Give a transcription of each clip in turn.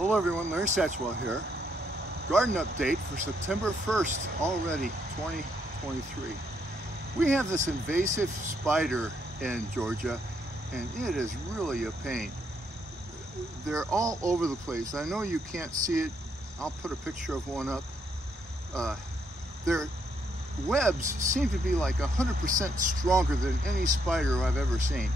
Hello everyone, Larry Satchwell here. Garden update for September 1st, already 2023. We have this invasive spider in Georgia and it is really a pain. They're all over the place. I know you can't see it. I'll put a picture of one up. Their webs seem to be like 100% stronger than any spider I've ever seen.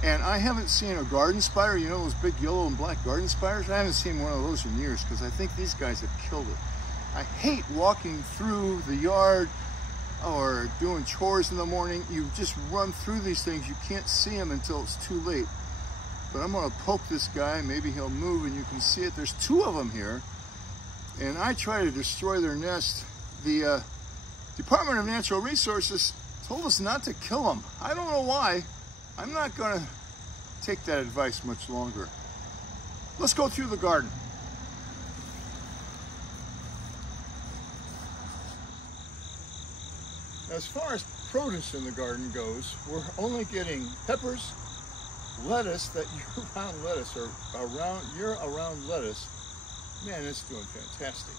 And I haven't seen a garden spider, you know those big yellow and black garden spiders? I haven't seen one of those in years because I think these guys have killed it. I hate walking through the yard or doing chores in the morning. You just run through these things. You can't see them until it's too late. But I'm gonna poke this guy, maybe he'll move and you can see it. There's two of them here. And I try to destroy their nest. The Department of Natural Resources told us not to kill them. I don't know why. I'm not gonna take that advice much longer. Let's go through the garden. As far as produce in the garden goes, we're only getting peppers, lettuce, that year-round lettuce, or year-around lettuce. Man, it's doing fantastic.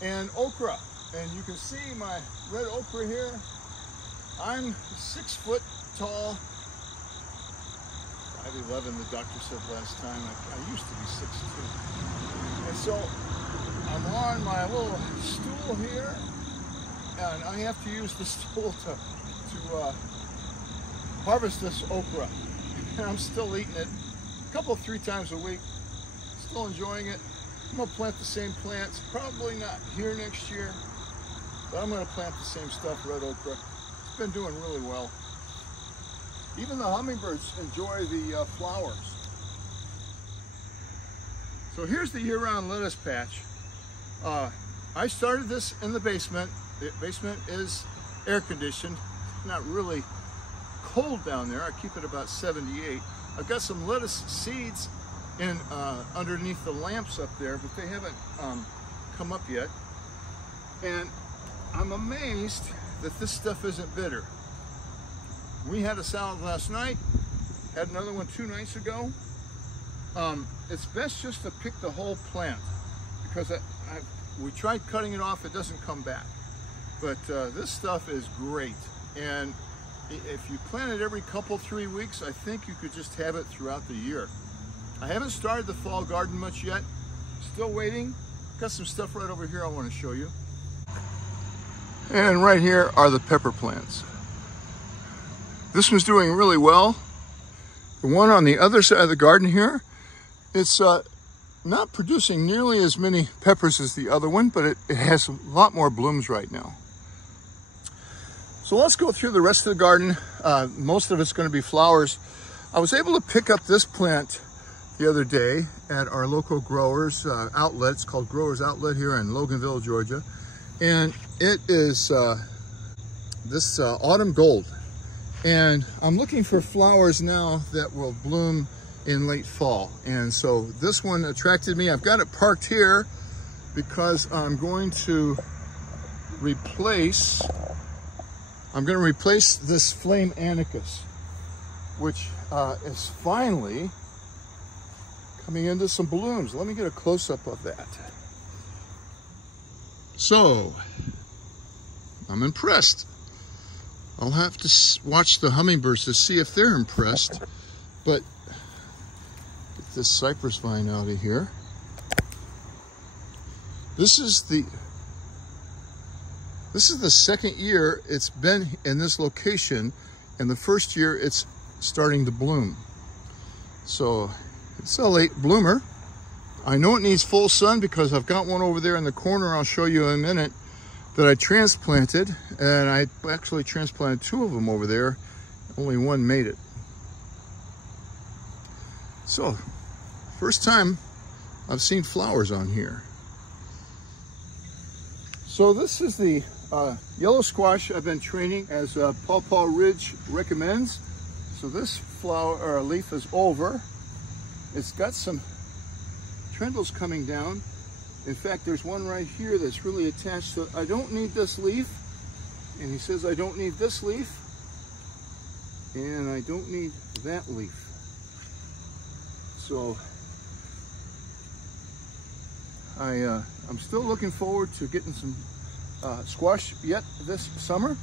And okra. And you can see my red okra here. I'm 6 foot tall. 5'11", the doctor said last time. I used to be 6'2". And so I'm on my little stool here, and I have to use the stool to harvest this okra. And I'm still eating it a three times a week. Still enjoying it. I'm gonna plant the same plants, probably not here next year, but I'm gonna plant the same stuff, red okra. It's been doing really well. Even the hummingbirds enjoy the flowers. So here's the year-round lettuce patch. I started this in the basement. The basement is air-conditioned. Not really cold down there. I keep it about 78. I've got some lettuce seeds in underneath the lamps up there, but they haven't come up yet. And I'm amazed that this stuff isn't bitter. We had a salad last night, had another one 2 nights ago. It's best just to pick the whole plant because we tried cutting it off, it doesn't come back. But this stuff is great. And if you plant it every 3 weeks, I think you could just have it throughout the year. I haven't started the fall garden much yet. Still waiting. Got some stuff right over here I want to show you. And right here are the pepper plants. This one's doing really well. The one on the other side of the garden here, it's not producing nearly as many peppers as the other one, but it has a lot more blooms right now. So let's go through the rest of the garden. Most of it's going to be flowers. I was able to pick up this plant the other day at our local growers outlet. It's called Growers Outlet here in Loganville, Georgia. And it is this autumn gold. And I'm looking for flowers now that will bloom in late fall. And so this one attracted me. I've got it parked here because I'm going to replace this flame anicus, which is finally coming into some blooms. Let me get a close-up of that. So, I'm impressed. I'll have to watch the hummingbirds to see if they're impressed. But get this cypress vine out of here. This is the second year it's been in this location, and the first year it's starting to bloom. So it's a late bloomer. I know it needs full sun because I've got one over there in the corner I'll show you in a minute that I transplanted, and I actually transplanted 2 of them over there. Only one made it. So, first time I've seen flowers on here. So this is the yellow squash I've been training as Paw Paw Ridge recommends. So this flower or leaf is over. It's got some trendles coming down. In fact, there's one right here that's really attached to, I don't need this leaf. And he says, I don't need this leaf. And I don't need that leaf. So I'm still looking forward to getting some squash yet this summer.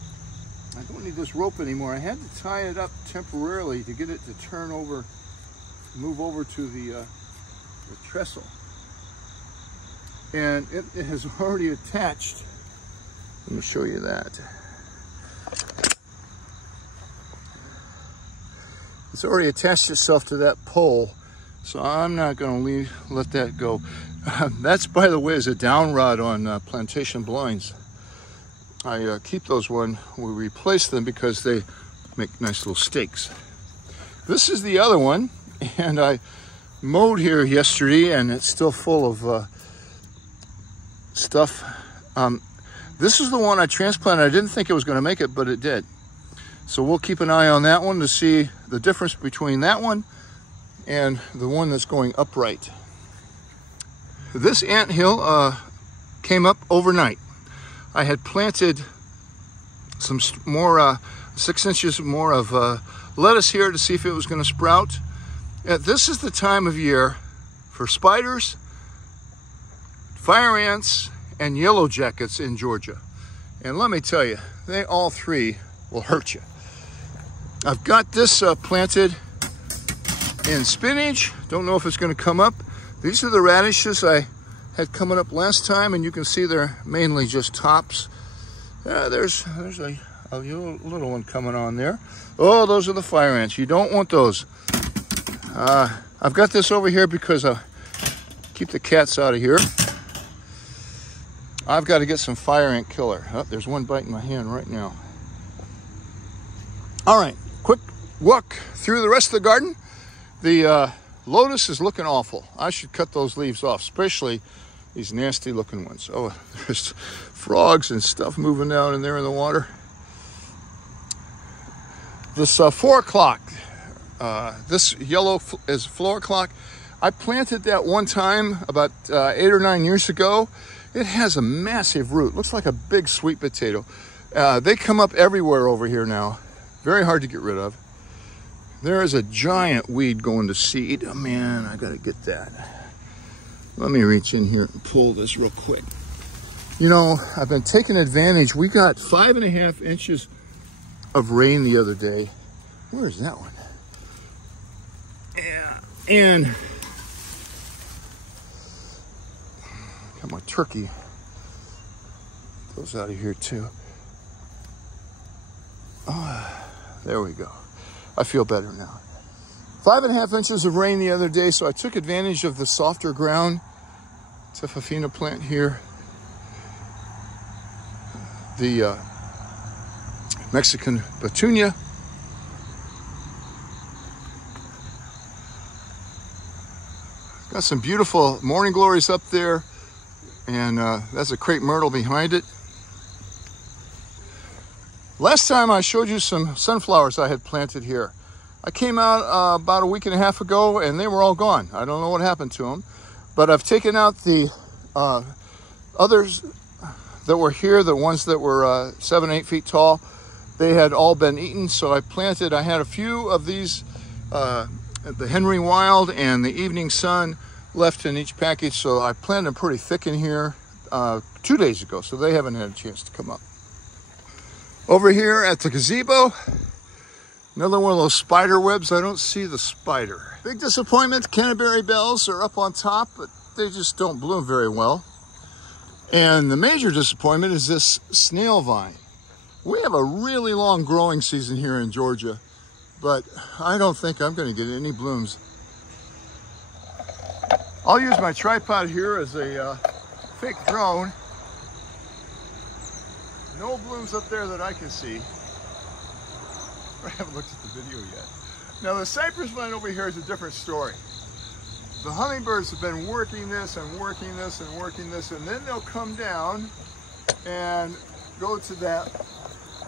I don't need this rope anymore. I had to tie it up temporarily to get it to turn over, move over to the trestle. And it has already attached. Let me show you that. It's already attached itself to that pole, so I'm not going to let that go. That's, by the way, is a down rod on plantation blinds. I keep those when we replace them because they make nice little stakes. This is the other one, and I mowed here yesterday, and it's still full of stuff. This is the one I transplanted. I didn't think it was going to make it, but it did. So we'll keep an eye on that one to see the difference between that one and the one that's going upright. This anthill came up overnight. I had planted some more, 6 inches more of lettuce here to see if it was going to sprout. This is the time of year for spiders, fire ants, and yellow jackets in Georgia. And let me tell you, they all three will hurt you. I've got this planted in spinach. Don't know if it's going to come up. These are the radishes I had coming up last time, and you can see they're mainly just tops. There's a little one coming on there. Oh, those are the fire ants. You don't want those. I've got this over here because I keep the cats out of here. I've got to get some fire ant killer. Oh, there's one biting my hand right now. All right, quick walk through the rest of the garden. The lotus is looking awful. I should cut those leaves off, especially these nasty looking ones. Oh, there's frogs and stuff moving down in there in the water. This 4 o'clock, this yellow is 4 o'clock. I planted that one time about 8 or 9 years ago. It has a massive root. Looks like a big sweet potato. They come up everywhere over here now. Very hard to get rid of. There is a giant weed going to seed. Oh man, I gotta get that. Let me reach in here and pull this real quick. You know, I've been taking advantage. We got 5.5 inches of rain the other day. Where is that one? Yeah, and got my turkey. Goes out of here too. Oh, there we go. I feel better now. 5.5 inches of rain the other day, so I took advantage of the softer ground. It's a Fafina plant here. The Mexican petunia. Got some beautiful morning glories up there, and that's a crepe myrtle behind it. Last time I showed you some sunflowers I had planted here. I came out about a week and a half ago, and they were all gone. I don't know what happened to them, but I've taken out the others that were here, the ones that were 7-8 feet tall. They had all been eaten, so I had a few of these, the Henry Wild and the Evening Sun left in each package, so I planted them pretty thick in here 2 days ago, so they haven't had a chance to come up. Over here at the gazebo, another one of those spider webs. I don't see the spider. Big disappointment, Canterbury bells are up on top, but they just don't bloom very well. And the major disappointment is this snail vine. We have a really long growing season here in Georgia, but I don't think I'm going to get any blooms. I'll use my tripod here as a fake drone. No blooms up there that I can see. I haven't looked at the video yet. Now the cypress vine over here is a different story. The hummingbirds have been working this and working this and working this, and then they'll come down and go to that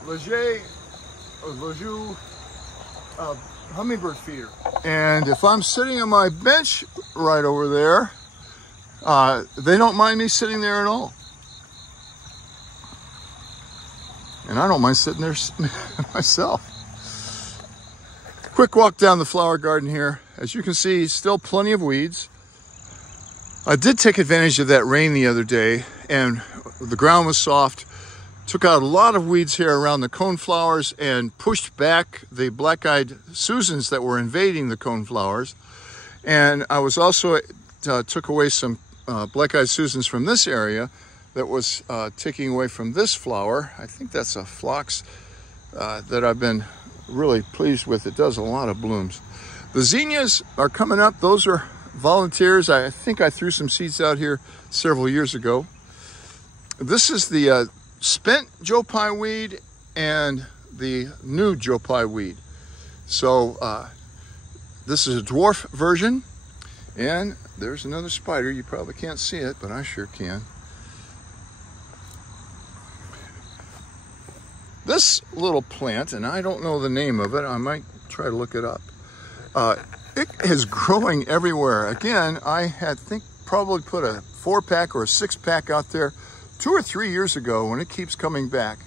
Leger hummingbird feeder. And if I'm sitting on my bench right over there, they don't mind me sitting there at all. And I don't mind sitting there myself. Quick walk down the flower garden here. As you can see, still plenty of weeds. I did take advantage of that rain the other day, and the ground was soft. Took out a lot of weeds here around the coneflowers and pushed back the black-eyed Susans that were invading the coneflowers. And I was also took away some black-eyed Susans from this area that was taking away from this flower. I think that's a phlox that I've been really pleased with. It does a lot of blooms. The zinnias are coming up. Those are volunteers. I think I threw some seeds out here several years ago. This is the spent Joe Pye weed and the new Joe Pye weed. So this is a dwarf version, and there's another spider. You probably can't see it, but I sure can. This little plant, and I don't know the name of it, I might try to look it up. It is growing everywhere. Again, I think probably put a 4-pack or a 6-pack out there 2 or 3 years ago, and it keeps coming back.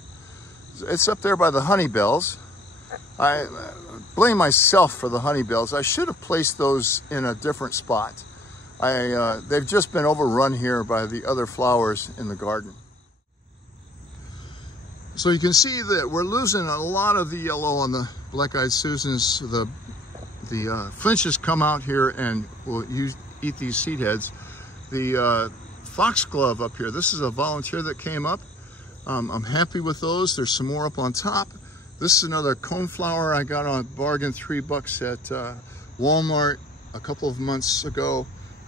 It's up there by the honey bells. I blame myself for the honey bells. I should have placed those in a different spot. They've just been overrun here by the other flowers in the garden. So you can see that we're losing a lot of the yellow on the black-eyed Susans. The finches come out here and will eat these seed heads. The foxglove up here, this is a volunteer that came up. I'm happy with those. There's some more up on top. This is another coneflower I got on a bargain, $3 at Walmart a couple of months ago.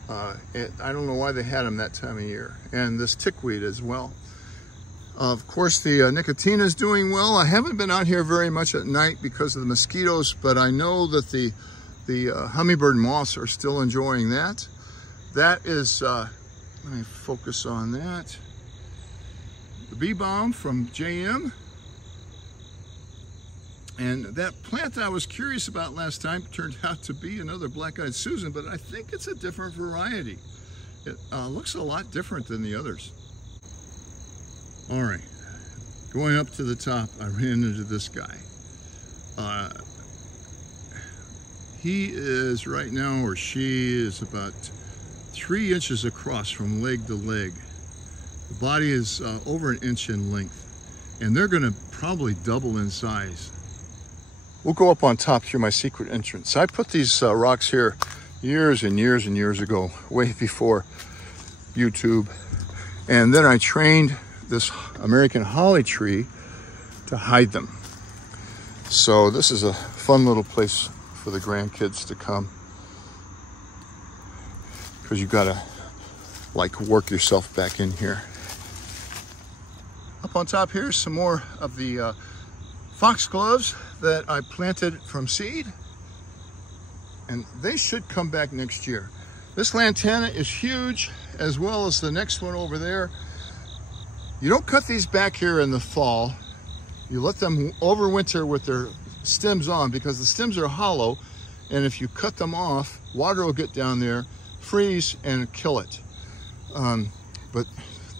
I don't know why they had them that time of year. And this tickweed as well. Of course, the nicotina is doing well. I haven't been out here very much at night because of the mosquitoes, but I know that the hummingbird moths are still enjoying that. That is, let me focus on that. The bee balm from JM. And that plant I was curious about last time turned out to be another black-eyed Susan, but I think it's a different variety. It looks a lot different than the others. All right, going up to the top, I ran into this guy. He is right now, or she is about 3 inches across from leg to leg. The body is over 1 inch in length, and they're gonna probably double in size. We'll go up on top through my secret entrance. I put these rocks here years and years and years ago, way before YouTube. And then I trained this American holly tree to hide them. So this is a fun little place for the grandkids to come, because you gotta like work yourself back in here. Up on top here is some more of the foxgloves that I planted from seed, and they should come back next year. This lantana is huge, as well as the next one over there. You don't cut these back here in the fall. You let them overwinter with their stems on, because the stems are hollow, and if you cut them off, water will get down there, freeze, and kill it. But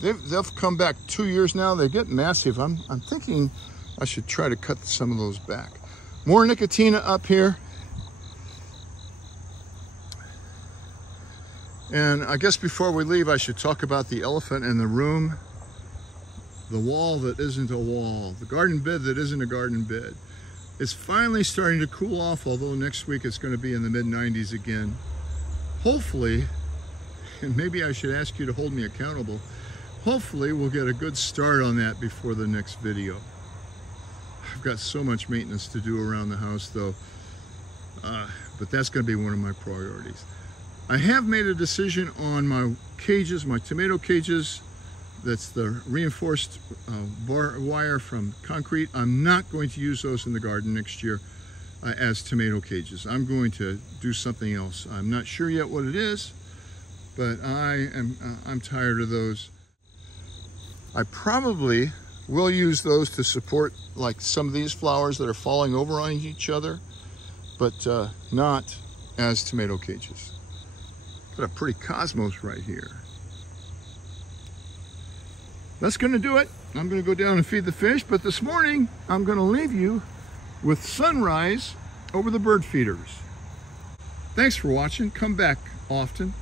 they've come back 2 years now. They get massive. I'm thinking I should try to cut some of those back. More nicotina up here. And I guess before we leave, I should talk about the elephant in the room. The wall that isn't a wall. The garden bed that isn't a garden bed. It's finally starting to cool off, although next week it's going to be in the mid-90s again. Hopefully, and maybe I should ask you to hold me accountable, hopefully we'll get a good start on that before the next video. I've got so much maintenance to do around the house though, but that's going to be one of my priorities. I have made a decision on my cages, my tomato cages. That's the reinforced bar wire from concrete. I'm not going to use those in the garden next year as tomato cages. I'm going to do something else. I'm not sure yet what it is, but I'm tired of those. I probably will use those to support like some of these flowers that are falling over on each other, but not as tomato cages. Got a pretty cosmos right here. That's going to do it. I'm going to go down and feed the fish, but this morning I'm going to leave you with sunrise over the bird feeders. Thanks for watching. Come back often.